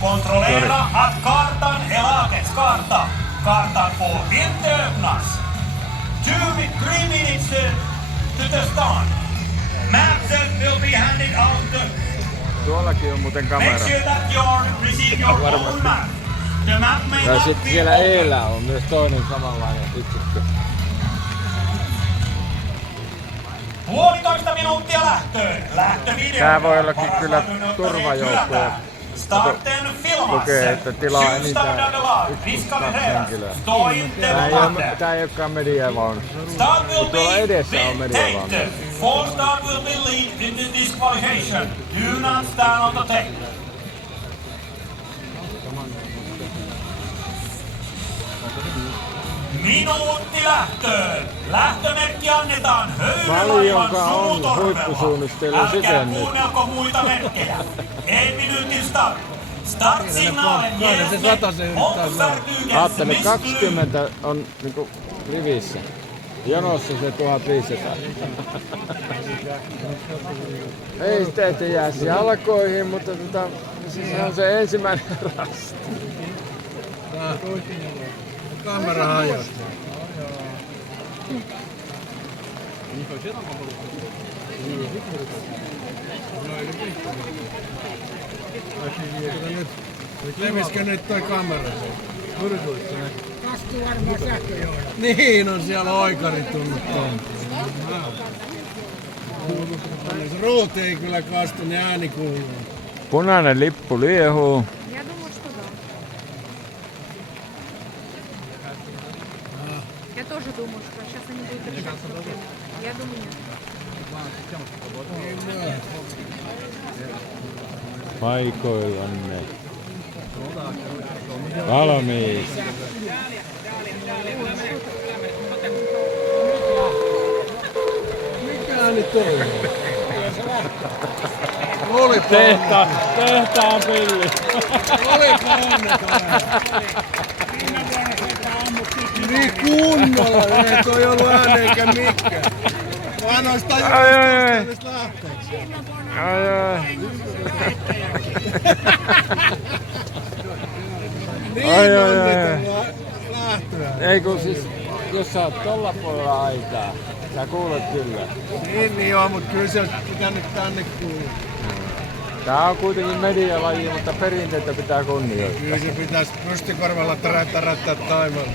Kontrollera att kartan är lagets karta. Kartan får inte öppnas. 3 minutes to the start. Maps will be handed out. Tuollakin on muuten kamera. Make sure that you receive your own map. The map may Ja not sitten be siellä open. eellä on myös toinen samanlainen yksikkö. 1,5 minuuttia lähtöön. Lähtövideo. Tää voi ollakin kyllä turvajoukkoja. Lukee, että tilaa enintään 1-2 henkilöä. Tää ei olekaan mediavaunu. Mutta tuolla edessä on mediavaunu. 4 start will be lead in the disqualification. Do not stand on the tape. Minuutti lähtöön. Lähtömerkki annetaan Höyrylaivan sumutorvella. Huippusuunnittelu siten Älkää nyt. kuunnelko muita merkkejä. 1 minuutin start. Start-signalen jälkeen Ajattelin, 20 on niinku rivissä. Jonossa se 1500. Ei sitä ette jää jalkoihin, mutta se on se ensimmäinen rasti. Kamera hajosi. Leviskö nyt toi kamera? Kastuu varmaan sähköjohdon. Niin on siellä oikarit tullut tuon. Se ruuti ei kyllä kastu, niin ääni kuuluu. Punainen lippu liehuu. Я думаю, что да. Я тоже думаю, что сейчас они будут решать проблему. Я думаю, нет. Paikoillanne. Valmiis. Mikä ääni toi? Olipa Tehtaan pilli. Olipa onneton. Niin kunnolla, ei toi ollut ääni eikä mikään. Vaan ois tajunnut tästä lähteeksi. Niin onneton lähtöä. Ei kun siis, jos sä oot tolla puolella aitaa, sä kuulet kyllä. Niin joo, mut kyllä se pitää nyt tänne kuulua. Tää on kuitenkin medialaji, mutta perinteitä pitää kunnioittaa. Kyllä se pitäis pystykorvalla tärättää taivaalta.